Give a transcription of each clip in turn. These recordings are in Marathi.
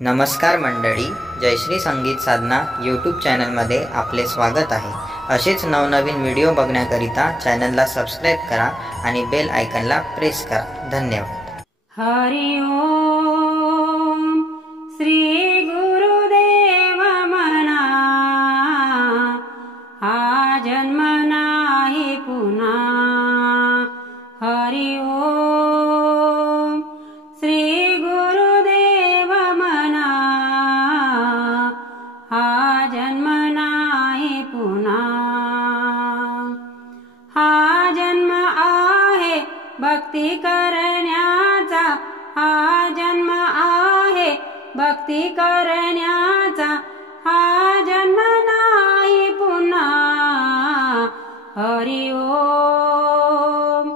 नमस्कार मंडळी, जयश्री संगीत साधना यूट्यूब चॅनलमध्ये आपले स्वागत आहे। असेच नवनवीन व्हिडिओ बघण्याकरिता चॅनलला सबस्क्राईब करा आणि बेल आयकॉनला प्रेस करा। धन्यवाद। हरि ओम श्री गुरुदेव म्हणा, हा जन्म नाही पुन्हा। हरि ओम श्री गुरुदेव म्हणा, हा जन्म नाही पुन्हा। हा जन्म आहे भक्ती करण्याचा, हा जन्म आहे भक्ती करण्याचा, हा जन्म नाही पुन्हा। हरि ओम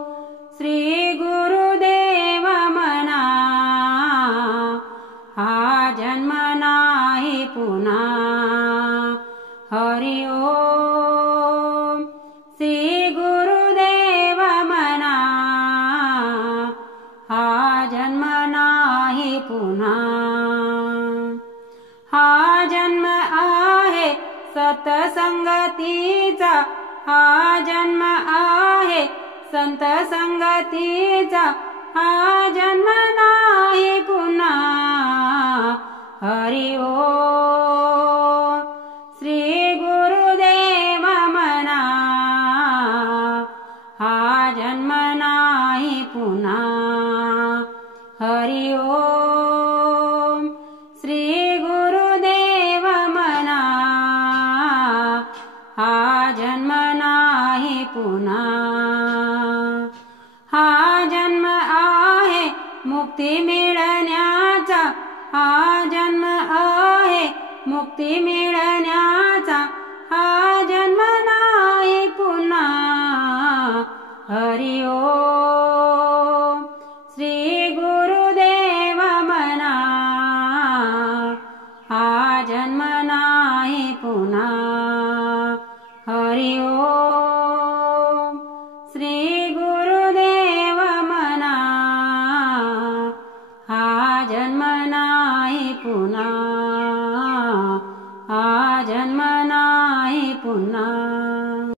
श्री गुरुदेव म्हणा, हा जन्म नाही पुन्हा। हरि ओम श्री गुरुदेव म्हणा, हा जन्म नाही पुन्हा। हा जन्म आहे सतसंगतीचा, हा जन्म आहे संत संगतीचा, हा जन्म नाही पुन्हा। हरि ओम श्री गुरुदेव म्हणा, हा जन्म नाही पुन्हा। हरि ओम श्री गुरुदेव म्हणा, हा जन्म नाही पुन्हा। हा जन्म आहे मुक्ती मिळण्याचा, हा जन्म आहे मुक्ती मिळण्याचा, हा जन्म नाही पुन्हा। हरि ओम श्री गुरुदेव म्हणा, हा जन्म नाही पुन्हा। हरि ओम श्री गुरुदेव म्हणा, हा जन्म नाही पुन्हा।